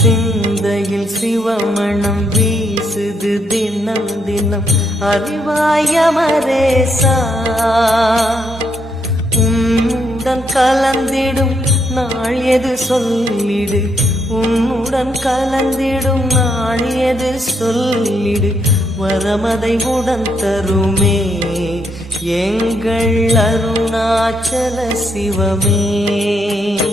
சிந்தையில் சிவமணம் வீசுது தினம் தினம் அறிவாயமரேசா உன்னுடன் கலந்திடும் நாள் எது சொல்லிடு உன்னுடன் கலந்திடும் நாள் எது சொல்லிடு வரமதை உடன் தருமே எங்கள் அருணாச்சல சிவமே.